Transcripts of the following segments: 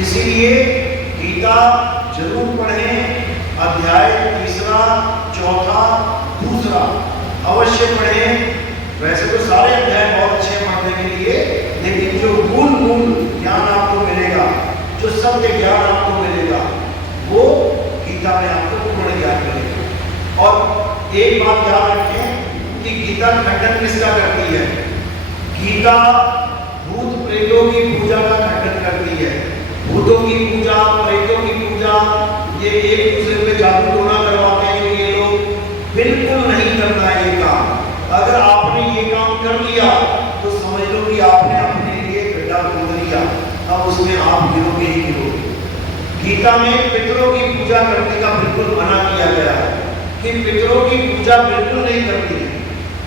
इसीलिए गीता जरूर पढ़ें, अध्याय 3, 4, 2 अवश्य पढ़ें। वैसे तो सारे अध्याय बहुत अच्छे हैं पढ़ने के लिए, लेकिन जो मूल ज्ञान आपको मिलेगा, जो सत्य ज्ञान आपको मिलेगा, वो गीता में आपको पूर्ण ज्ञान मिलेगा। और एक बात याद रखें कि गीता खंडन किसका करती है? गीता भूत प्रेतों की पूजा का खंडन करती है। भूतों की पूजा, प्रेतों की पूजा, ये एक दूसरे पे जादू टोना करवाते हैं ये लोग, बिल्कुल नहीं करना है ये काम। अगर आपने ये काम कर लिया तो समझ लो कि आपने अपने लिए गड्ढा खोद लिया, अब उसमें आप गिरोगे ही गिरोगे। गीता में पितरों की पूजा करने का बिल्कुल मना किया गया है कि पितरों की पूजा बिल्कुल नहीं करनी है।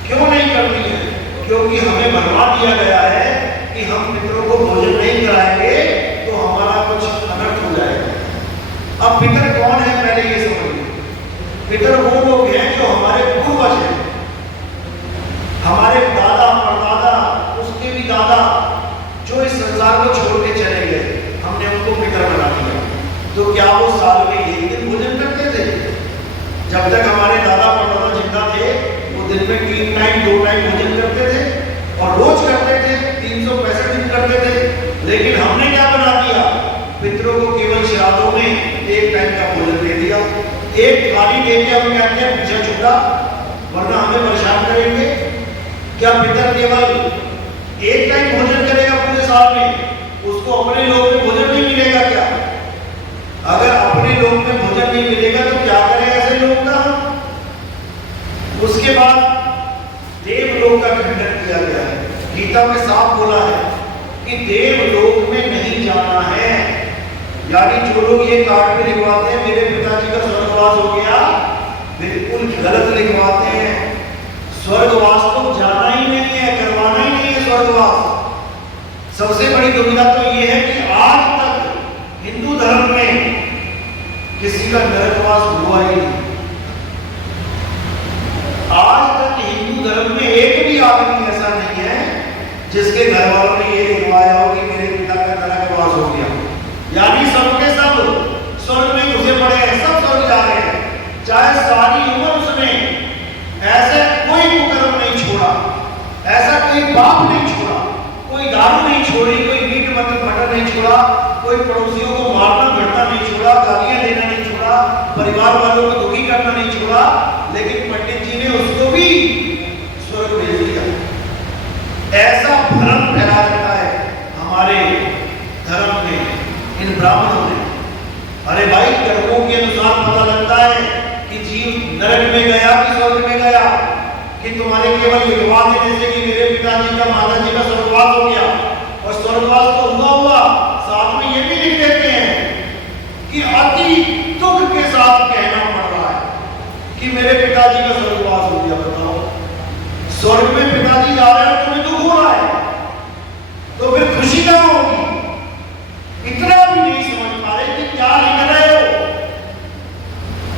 क्यों नहीं करनी है? क्योंकि हमें भरवा दिया गया है कि हम पितरों को भोजन नहीं कराएंगे तो हमारा कुछ अनर्थ हो जाएगा। अब पितर कौन है पहले ये समझिए। पितर वो लोग हैं जो हमारे पूर्वज हैं, हमारे दादा परदादा, उसके भी दादा, जो इस संसार को छोड़ के चले गए, हमने उनको पितर बना दिया। तो क्या वो साल में एक दिन भोजन करते थे? जब तक हमारे दादा परदादा जिंदा थे वो दिन में 3 टाइम 2 टाइम भोजन करते थे और रोज करते थे, 365 दिन करते थे। लेकिन हमने क्या बना दिया? पितरों को केवल श्राद्धों में 1 टाइम का भोजन दे दिया। एक थाली देके हम कहते हैं पीछे छुटा, वरना हमें परेशान करेंगे। क्या पितर केवल 1 टाइम भोजन करेगा पूरे साल में? उसको अपने लोक में भोजन नहीं मिलेगा क्या? अगर अपने लोक में भोजन नहीं मिलेगा तो क्या करेगा ऐसे लोग का? उसके बाद देवलोक का खंडन किया गया है। गीता में साफ बोला है कि देवलोक में नहीं जाना है। यानी जो लोग ये कार्ड पे लिखवाते हैं मेरे पिताजी का स्वर्गवास हो गया, बिल्कुल गलत लिखवाते हैं। स्वर्गवास तो जाना ही नहीं है, करवाना ही नहीं है स्वर्गवास। सबसे बड़ी दुविधा तो ये है कि आज तक हिंदू धर्म में किसी का नरकवास हुआ ही नहीं। आज तक हिंदू धर्म में एक भी आदमी ऐसा नहीं है जिसके घर वालों ने ये लिखवाया हो कि मेरे पिता का नरकवास हो गया। यानी सबके सब स्वर्ग में घुसे पड़े हैं, सब स्वर्ग जा रहे हैं, चाहे सारी उम्र उसने ऐसे कोई कुकर्म नहीं छोड़ा, ऐसा कोई पाप नहीं छोड़ा, कोई दारू नहीं छोड़ी, कोई मीट मटर नहीं छोड़ा, कोई पड़ोसियों को मारना घटना नहीं छोड़ा, गालियां देना नहीं छोड़ा, परिवार वालों को दुखी करना नहीं छोड़ा। लेकिन पंडित जी ने उसको भी स्वर्ग भेज दिया। ऐसा भ्रम फैला रखा है हमारे धर्म में, इन ब्राह्मणों ने। अरे भाई, कर्मों के अनुसार पता लगता है कि जीव नरक में गया कि स्वर्ग में गया। कि तुम्हारे केवल लिखवा देने से कि मेरे पिताजी का माताजी का स्वर्गवास हो गया, और स्वर्गवास तो हुआ, साथ में ये भी लिख देते हैं कि अति दुख के साथ कहना पड़ रहा है कि मेरे पिताजी का स्वर्गवास हो गया। बताओ, स्वर्ग में पिताजी जा रहे हैं, तुम्हें दुख हो रहा है, तो फिर खुशी कहां होगी? इतना भी नहीं समझ पा रहे कि क्या लिख रहे हो।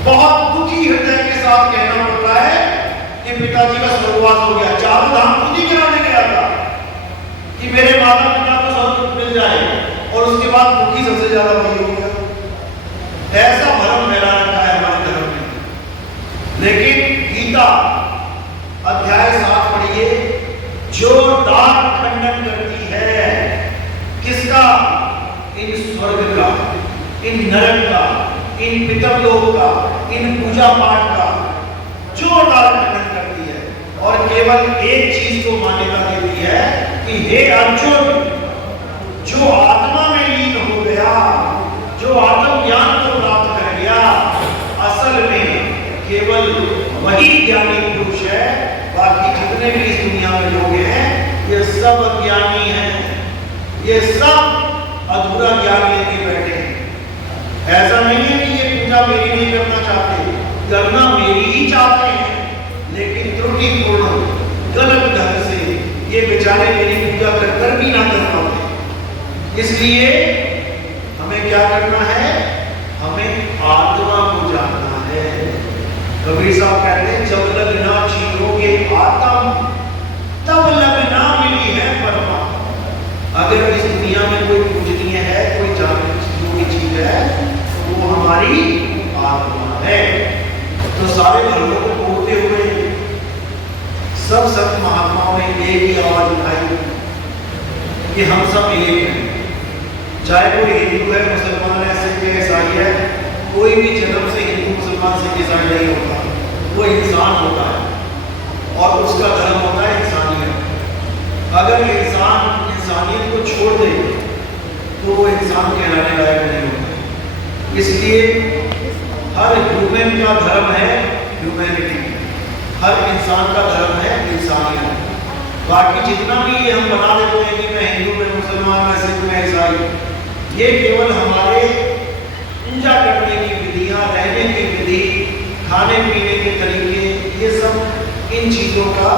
बहुत दुखी हृदय के साथ कहना पड़ रहा है कि पिताजी का स्वर्गवास हो गया। 4 धाम खुद ही कराने गया था कि मेरे माता पिता को स्वर्ग मिल जाए, और उसके बाद दुखी सबसे ज्यादा वही हो गया। ऐसा भ्रम फैला रखा है हमारे धर्म में। लेकिन गीता अध्याय 7 पढ़िए, जो दान खंडन करती है किसका? इन स्वर्ग का, इन नरक का, इन पितरलोक का, इन पूजा पाठ का, जो दान खंडन करती है। और केवल एक चीज को मान्यता देती है कि हे अर्जुन, जो आत्मा में लीन हो गया, जो आत्मज्ञान को प्राप्त कर गया, असल में केवल वही ज्ञानी पुरुष है। बाकी जितने भी इस दुनिया में लोग हैं ये सब अज्ञानी हैं, ये सब अधूरा ज्ञान लेके बैठे हैं। ऐसा नहीं है कि ये पूजा मेरी नहीं करना चाहते, करना मेरी ही चाहते हैं, लेकिन त्रुटिपूर्ण गलत ढंग से ये बेचारे मेरी पूजा कर भी ना कर पाते। इसलिए हमें क्या करना है? हमें आत्मा को जानना है। कबीर साहब कहते हैं, जब लगना छीनोगे आत्म, तब लगना मिली है परमात्मा। अगर इस दुनिया में कोई पूजनीय है, कोई जान चीज है तो वो हमारी आत्मा है। तो सारे धर्मों को तोड़ते हुए सब संत महात्माओं ने एक ही आवाज उठाई कि हम सब एक हैं। चाहे कोई हिंदू है, मुसलमान है, सिख है, ईसाई है, कोई भी जन्म से हिंदू मुसलमान सिख ईसाई नहीं होता, वो इंसान होता है और उसका धर्म होता है इंसानियत। अगर इंसान इंसानियत को छोड़ दे तो वो इंसान कहलाने लायक नहीं होता। इसलिए हर ह्यूमन का धर्म है ह्यूमैनिटी, हर इंसान का धर्म है इंसानियत। बाकी जितना भी हम बना देते हैं कि मैं हिंदू, मैं मुसलमान, मैं सिख, मैं ईसाई, ये केवल हमारे पूजा करने की विधियां, रहने की विधि, खाने पीने के तरीके, ये सब इन चीजों का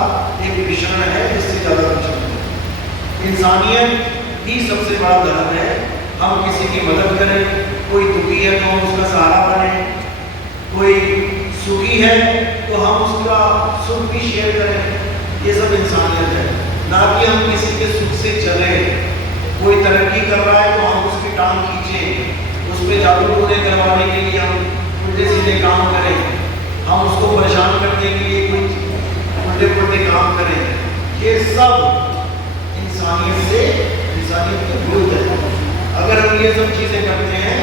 एक मिश्रण है, जिससे ज्यादा कुछ नहीं। इंसानियत ही सबसे बड़ा धर्म है। हम किसी की मदद करें, कोई दुखी है तो हम उसका सहारा बने, कोई सुखी है तो हम उसका सुख भी शेयर करें, ये सब इंसानियत है। ना कि हम किसी के सुख से चले, कोई तरक्की कर रहा है तो हम उसकी टांग खींचें, उस पर जादू टोने करवाने के लिए हम उल्टे सीधे काम करें, हम उसको परेशान करने के लिए कुछ उल्टे पुल्टे काम करें। ये सब इंसानियत के विरुद्ध है। अगर हम ये सब चीजें करते हैं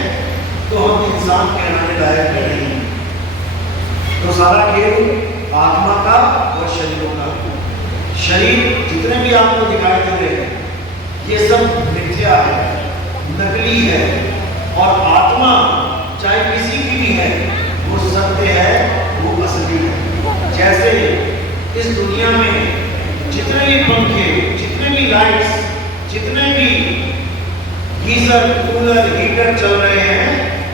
तो हम इंसान कहलाने लायक नहीं। तो सारा खेल आत्मा का और शरीरों का। शरीर जितने भी आपको दिखाई दे रहे हैं ये सब मिथ्या है, नकली है, और आत्मा चाहे किसी की भी है वो सत्य है, वो असली है। जैसे इस दुनिया में जितने भी पंखे, जितने भी लाइट्स, जितने भी गीजर, कूलर, हीटर चल रहे हैं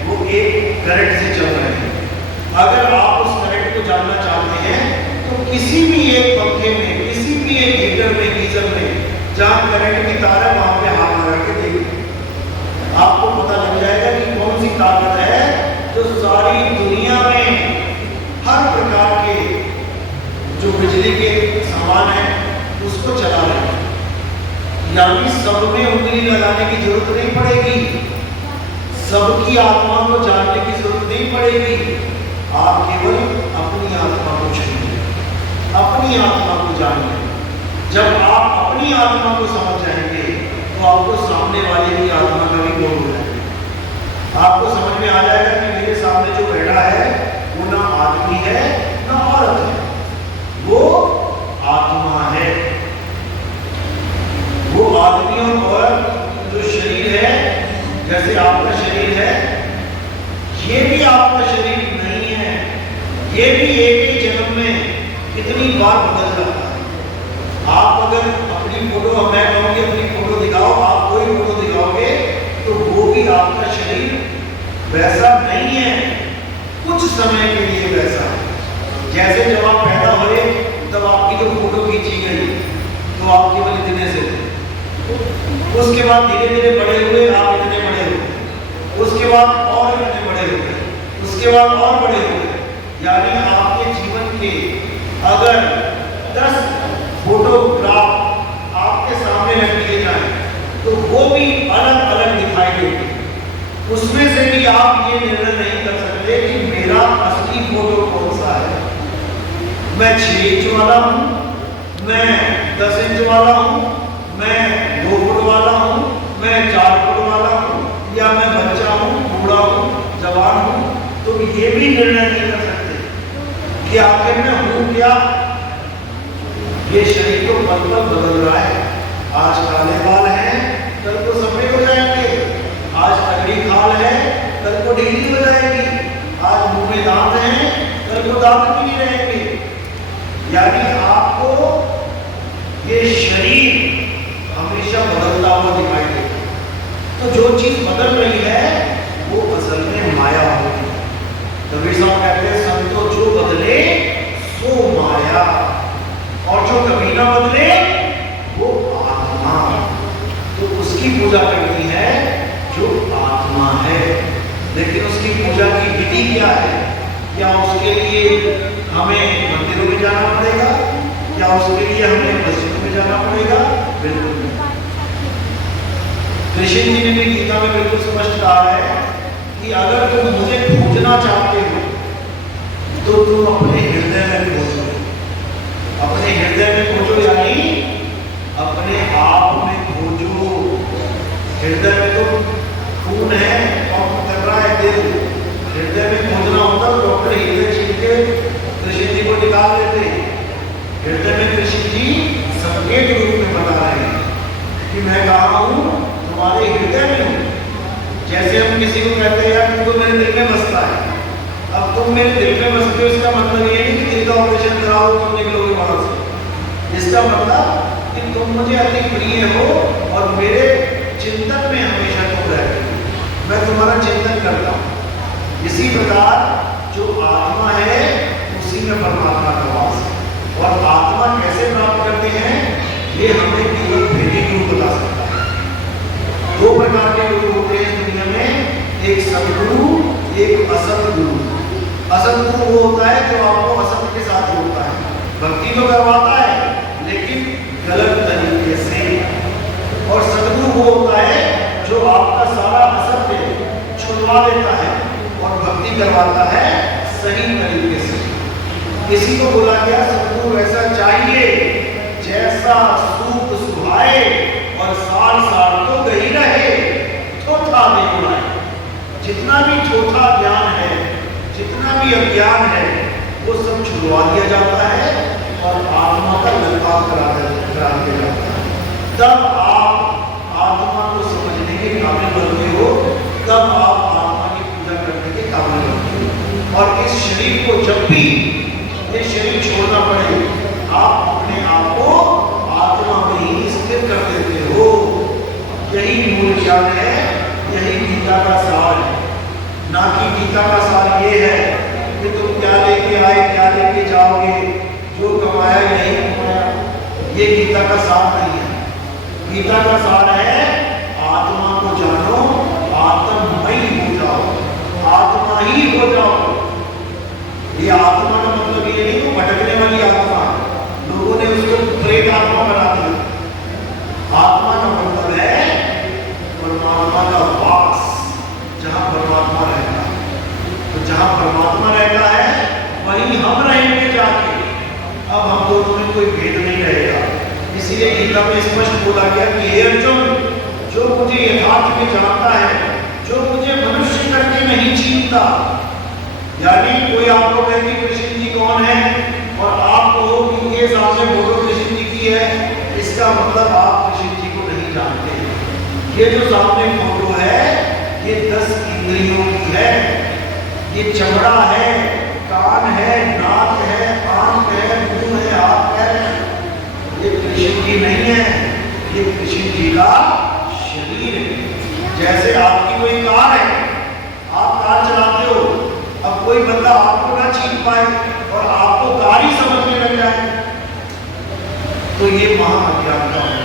वो एक करंट से चल रहे हैं। अगर आप उस करंट को जानना चाहते हैं तो किसी भी एक पंखे में, किसी भी एक हीटर में, गीजर में जहां करंट की तार है वहां पे हाथ लगा के देखिए, आपको पता लग जाएगा कि कौन सी ताकत है जो सारी दुनिया में हर प्रकार के जो बिजली के सामान है उसको चला रहे हैं। यानी सब में उंगली लगाने की जरूरत नहीं पड़ेगी, सबकी आत्मा को जानने की जरूरत नहीं पड़ेगी। आप केवल अपनी आत्मा को छूइए, अपनी आत्मा को जानिए। जब आप अपनी आत्मा को समझ जाएंगे तो आपको सामने वाले की आत्मा का भी बोध हो जाएगा। आपको समझ में आ जाएगा कि मेरे सामने जो बैठा है वो ना आदमी है ना औरत है, वो आत्मा है। वो आदमी और जो शरीर है, जैसे आपका शरीर है, ये भी आपका शरीर नहीं है। ये भी एक ही जन्म में कितनी बार बदल जाता है। आप अगर अपनी फोटो, मैं कहूँगी अपनी फोटो दिखाओ, आप कोई फोटो दिखाओगे तो वो भी आपका शरीर वैसा नहीं है, कुछ समय के लिए वैसा है। जैसे जब आप पैदा हुए तब आपकी जो फोटो खींची गई तो आप केवल इतने से थे, उसके बाद धीरे धीरे बड़े हुए, आप इतने बड़े हुए, उसके बाद और इतने बड़े हुए, उसके बाद और बड़े हुए। यानी आपके जीवन के अगर 10 फोटोग्राफ आपके सामने रख दिए जाए तो वो भी अलग अलग दिखाई देंगे। उसमें से भी आप ये निर्णय नहीं कर सकते कि मेरा असली फोटो कौन सा है। मैं 6 इंच वाला हूँ, मैं 10 इंच वाला हूँ, मैं 2 फुट वाला हूँ, मैं 4 फुट वाला हूँ, या मैं बच्चा हूँ, बूढ़ा हूँ, जवान हूँ। तो ये भी निर्णय नहीं कर सकते कि आखिर में हूँ क्या। ये शरीर तो पल पल बदल रहा है। आज काले बाल हैं, कल को सफेद हो जाएंगे। आज तगड़ी खाल है, कल को ढीली हो जाएगी। आज मुंह में दांत हैं, कल को दांत भी नहीं रहेंगे। यानी आपको ये शरीर हमेशा बदलता हुआ दिखाई देगा। तो जो चीज बदल रही है वो असल में माया होगी। कबीर साहब कहते हैं संतो जो बदले सो माया, और जो कभी ना बदले वो आत्मा। तो उसकी पूजा करनी है जो आत्मा है। लेकिन उसकी पूजा की विधि क्या है? क्या उसके लिए हमें मंदिरों में जाना पड़ेगा? क्या उसके लिए हमें मस्जिदों में जाना पड़ेगा? बिल्कुल नहीं। कृष्ण जी ने भी गीता में बिल्कुल स्पष्ट कहा है कि अगर तुम मुझे खोजना चाहते हो तो तुम अपने हृदय में खोजो। अपने हृदय में खोजो यानी अपने आप में खोजो। हृदय में तो खून है और कर रहा है दिल। हृदय में खोजना होता तो डॉक्टर हृदय छीन के कृष्ण जी को निकाल लेते हैं। हृदय में कृष्ण जी संकेत रूप में बता रहे हैं कि मैं कहा हूं तुम्हारे हृदय में हूं। जैसे हम किसी को कहते हैं यार तुम तो मेरे दिल में बसता है, अब तुम मेरे दिल में बसते हो, इसका मतलब ये नहीं कि दिल का ऑपरेशन कराओ तुम निकलोगे वहां से। इसका मतलब कि तुम मुझे अति प्रिय हो और मेरे चिंतन में हमेशा तुम रहते हो, मैं तुम्हारा चिंतन करता हूं। इसी प्रकार जो आत्मा है उसी में परमात्मा का वास है। और आत्मा कैसे प्राप्त करते हैं ये हमें केवल भेदी गुरु बता सकता है। दो प्रकार के गुरु होते हैं दुनिया में, एक सद्गुरु, एक असत गुरु। असत गुरु वो होता है जो आपको असत के साथ जोड़ता है, भक्ति तो करवाता है लेकिन गलत तरीके से। और सद्गुरु वो होता है जो आपका सारा असत्य छुड़वा देता है और भक्ति करवाता है सही तरीके से। किसी को बोला गया सद्गुरु ऐसा चाहिए जैसा सूप सुहाए और साल साल तो गई रहे, थोथा बेगुनाए। जितना भी थोथा ज्ञान है, जितना भी अज्ञान है, वो सब छुड़वा दिया जाता है और आत्मा का ललकार करा दिया जाता है। तब आप आत्मा को समझने के काबिल बनते हो, तब आप आत्मा की पूजा करने के काबिल बनते हो। और इस शरीर को जब भी ये शरीर छोड़ना पड़े, आप अपने आप को आत्मा में ही स्थिर कर देते हो। यही मूल ज्ञान है, यही गीता का सार है। ना कि गीता का सार ये है कि तुम क्या लेके आए क्या लेके जाओगे, जो कमाया यही कमाया। ये गीता का सार नहीं है। गीता का सार है आत्मा को जानो, आत्ममयी हो जाओ, आत्मा ही हो जाओ। ये आत्मा का मतलब ये नहीं वो भटकने वाली आत्मा, लोगों ने उसको प्रेत आत्मा बना दिया। आत्मा का मतलब है परमात्मा का वास, जहां परमात्मा रहता है। तो जहां परमात्मा रहता है वहीं हम रहेंगे जाके। अब हम दोनों में कोई भेद नहीं रहेगा। इसीलिए गीता में स्पष्ट बोला गया कि हे अर्जुन, जो मुझे यथार्थ में जानता है, जो मुझे मनुष्य करके नहीं छीनता, यानी कोई आपको कहे कि कृष्ण जी कौन है और आप कहो कि ये सामने फोटो कृष्ण जी की है, इसका मतलब आप कृष्ण जी को नहीं जानते। ये जो सामने फोटो है ये 10 इंद्रियों की है। ये चमड़ा है, कान है, नाक है, आंख है, मुंह है, हाथ है। ये कृष्ण जी नहीं है, ये कृष्ण जी का शरीर है। जैसे आपकी कोई कार है, आप कार चलाते हो, अब कोई बंदा आपको ना छीन पाए और आपको कार ही समझने लग जाए तो ये महाअज्ञानता है।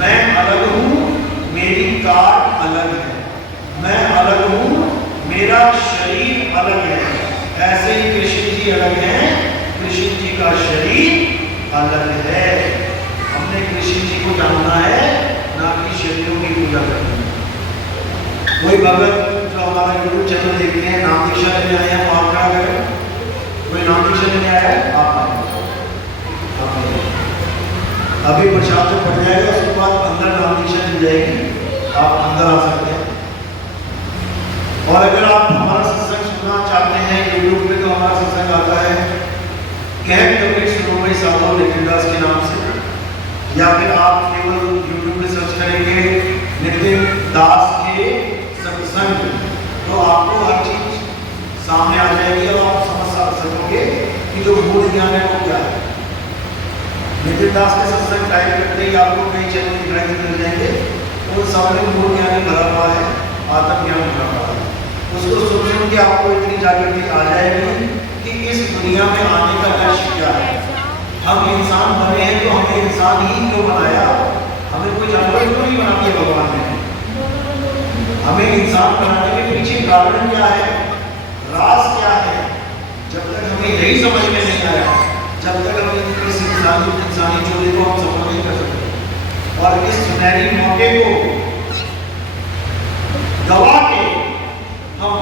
मैं अलग हूं, मेरी कार अलग है, मैं अलग हूं, मेरा शरीर अलग है। ऐसे ही कृष्ण जी अलग हैं, कृष्ण जी का शरीर अलग है। हमने कृष्ण जी को जानना है, ना कि शरीरों की पूजा करनी है। कोई भगत जो हमारा यूट्यूब चैनल देखते हैं, नाम दीक्षा लेने आए हैं, आप खड़ा करें। कोई नाम दीक्षा लेने आया है, आप अभी प्रसाद से पड़ जाएगा, उसके बाद अंदर नाम दीक्षा मिल जाएगी, आप अंदर आ सकते हैं। और अगर आप हमारा सत्संग सुनना चाहते हैं यूट्यूब पे, तो हमारा सत्संग आता है कहत कबीर शिरोमणि साधु नितिन दास के नाम से, या फिर आप केवल यूट्यूब पे सर्च करेंगे नितिन दास के सत्संग, तो आपको हर चीज सामने आ जाएगी और आप समझ सकोगे कि जो मूल ज्ञान है वो क्या है। नितिन दास के सत्संग टाइप करते ही आपको कई चैनल दिखाई मिल जाएंगे, तो सामने मूल ज्ञान भरा हुआ है, आत्म ज्ञान भरा हुआ है। उसको सुन के आपको इतनी जागृति आ जाएगी कि इस दुनिया में आने का लक्ष्य क्या है। हम इंसान बने हैं तो हमें इंसान ही क्यों बनाया, हमें कोई जानवर क्यों नहीं बना दिया भगवान ने। हमें इंसान बनाने के पीछे कारण क्या है, राज क्या है। जब तक हमें यही समझ में नहीं आया, जब तक हम इस इंसानी चोरी को हम समझ नहीं कर सकते। और इस सुनहरी मौके को गवा के हम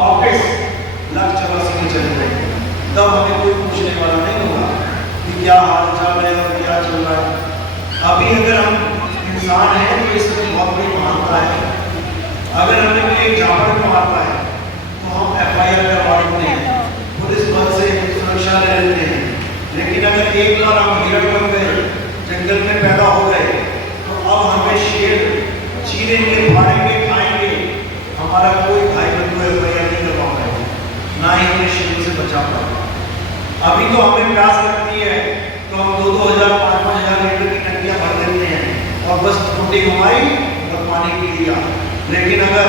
अभी अगर हम इंसान हैं तो इसमें बहुत बड़ी महानता है। अगर हमें कोई एक झापड़ मारता है तो हम FIR करवा लेते हैं, पुलिस बल से सुरक्षा ले लेते हैं। लेकिन अगर एक बार हम हिरण बन गए, जंगल में पैदा हो गए, तो अब हमें शेर चीरेंगे, फाड़ेंगे, खाएंगे, हमारा कोई भाई बंधु FIR नहीं करवा पाएगा, ना ही हमें शेर से बचा पाएगा। अभी तो हमें प्यास लगती है तो हम 2-2 हज़ार 5-5 हज़ार लीटर की टंकियां भर देते हैं और बस रोटी कमाई और पानी पी लिया। लेकिन अगर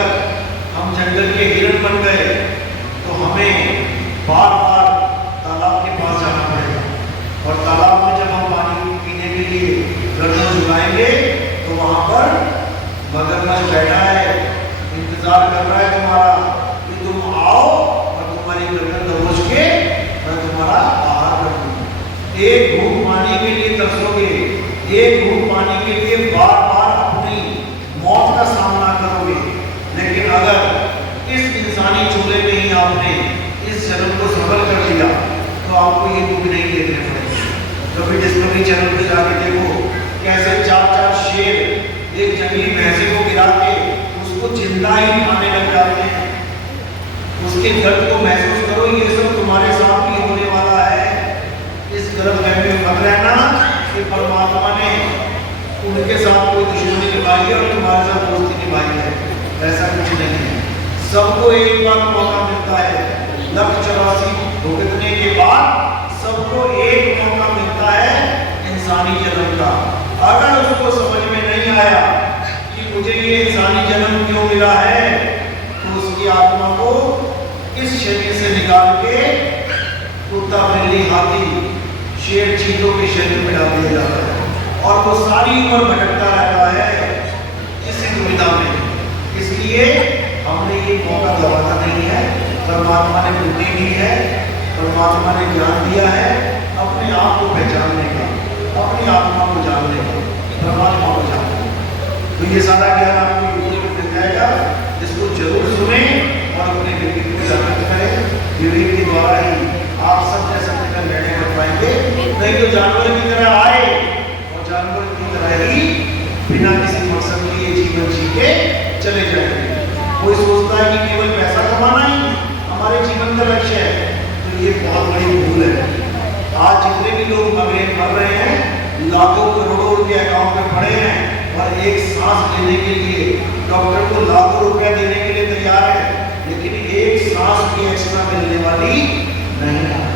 हम जंगल के हिरण बन गए तो हमें बार बार तालाब के पास जाना पड़ेगा, और तालाब में जब हम पानी पीने के लिए गर्दन झुकाएंगे तो वहां पर मगरमच्छ बैठा है, इंतजार कर रहा है तुम्हारा कि तुम आओ और तुम्हारी गर्दन दबोच के मैं तुम्हारा आहार कर दूंगा। एक घूंट पानी के लिए तरसोगे, एक घूंट पानी के लिए बार बार अपनी मौत का सामना करोगे। लेकिन अगर इस इंसानी चूल्हे में ही आपने इस जन्म को सफल कर लिया तो आपको ये दुख नहीं देखने पड़ेंगे। कभी डिस्कवरी चैनल पे जाके देखो कैसे 4-4 शेर एक जंगली भैंसे को गिरा के उसको जिंदा ही खाने लग जाते हैं। उसके दर्द को महसूस करो, ये सब तुम्हारे साथ भी होने वाला है। इस गलतफहमी में मत रहना कि परमात्मा ने उनके साथ कोई दुश्मनी निभाई है और तुम्हारे साथ दोस्ती निभाई है, ऐसा कुछ नहीं है। सबको एक बार मौका मिलता है, 184 भुगतने के बाद सबको एक मौका मिलता है इंसानी जन्म का। अगर उसको समझ में नहीं आया कि मुझे ये इंसानी जन्म क्यों मिला है, तो उसकी आत्मा को इस शरीर से निकाल के कुत्ता, बिल्ली, हाथी, शेर, चीतों के शरीर में डाल दिया जाता है और वो सारी उम्र भटकता रहता है इसी दुविधा में। इसलिए हमने ये मौका गंवाना नहीं है। परमात्मा ने बुद्धि दी है, परमात्मा ने ज्ञान दिया है अपने आप को पहचानने का, अपनी आत्मा को जानने का, परमात्मा को जानने का। तो ये सारा ज्ञान आपको यूट्यूब में मिल जाएगा, जिसको जरूर सुने और अपने विवेक को जागृत करें। विवेक के द्वारा ही आप सत्य सत्य का निर्णय कर पाएंगे। नहीं तो जानवर की तरह आए और जानवर की तरह ही बिना किसी मकसद के ये जीवन जी के चले जाएंगे। कोई सोचता है कि केवल पैसा कमाना ही हमारे जीवन का लक्ष्य है, तो ये बहुत बड़ी भूल है। आज जितने भी लोग मर रहे हैं, लाखों करोड़ों रुपए अकाउंट में पड़े हैं और एक सांस लेने के लिए डॉक्टर को लाखों रुपया देने के लिए तैयार है, लेकिन एक सांस भी एक्स्ट्रा मिलने वाली नहीं है।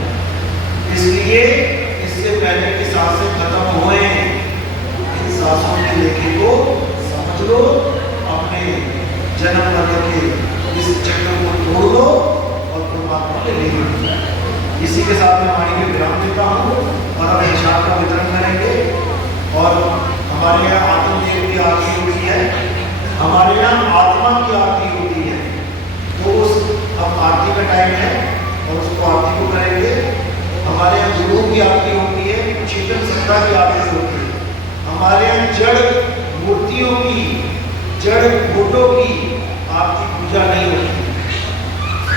इसलिए इससे पहले की सांसें खत्म हुए, इन सांसों के लेखे को समझ लो, अपने जन्म मरण के इस चक्र को तोड़ लो और परमात्मा के लिए। इसी के साथ मैं वाणी में विराम देता हूँ और अब हिसाब का वितरण करेंगे। और हमारे यहाँ आत्मदेव की आरती होती है, हमारे यहाँ आत्मा की आरती होती है। तो उस अब आरती का टाइम है और उसको आरती को करेंगे। हमारे यहाँ गुरु की आरती होती है, चेतन सत्ता की आरती होती है। हमारे यहाँ जड़ मूर्तियों की, जड़ फोटो की आरती पूजा नहीं होती।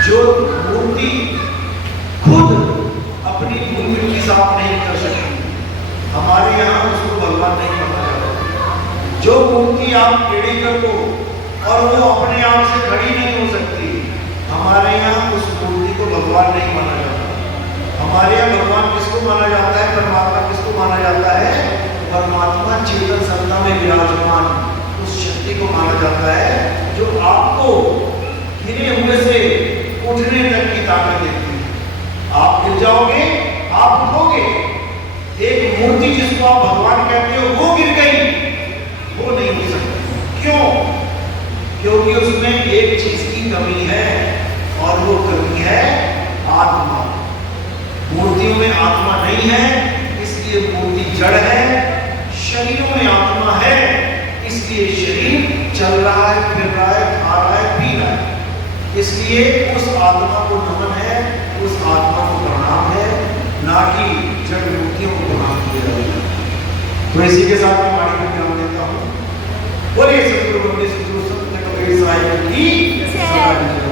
जो मूर्ति खुद अपनी धूल मिट्टी साफ नहीं कर सकती, हमारे यहाँ उसको भगवान नहीं माना जाता। जो मूर्ति आप टेढ़ी कर दो और वो अपने आप से खड़ी नहीं हो सकती, हमारे यहाँ उस मूर्ति को भगवान नहीं माना जाता। हमारे यहाँ भगवान किसको माना जाता है, परमात्मा किसको माना जाता है? परमात्मा चेतन सत्ता में विराजमान उस शक्ति को माना जाता है जो आपको गिरे हुए से उठने तक की ताकत देती है। आप गिर जाओगे, आप उठोगे। एक मूर्ति जिसको आप भगवान कहते हो वो गिर गई, वो नहीं हो सकती। क्यों? क्योंकि उसमें एक चीज की कमी है और वो कमी है आत्मा। मूर्तियों में आत्मा नहीं है, इसलिए मूर्ति जड़ है। शरीरों में आत्मा है, इसलिए शरीर चल रहा है, फिर रहा है, खा रहा है, पी रहा है। इसलिए उस आत्मा को नमन है, उस आत्मा को प्रणाम है, ना कि जड़ मूर्तियों को प्रणाम किया जाएगा। तो इसी के साथ मैं वाणी को विराम देता हूँ। बोलिए सतगुरु बंदे सतगुरु संत कबीर साहिब की जय।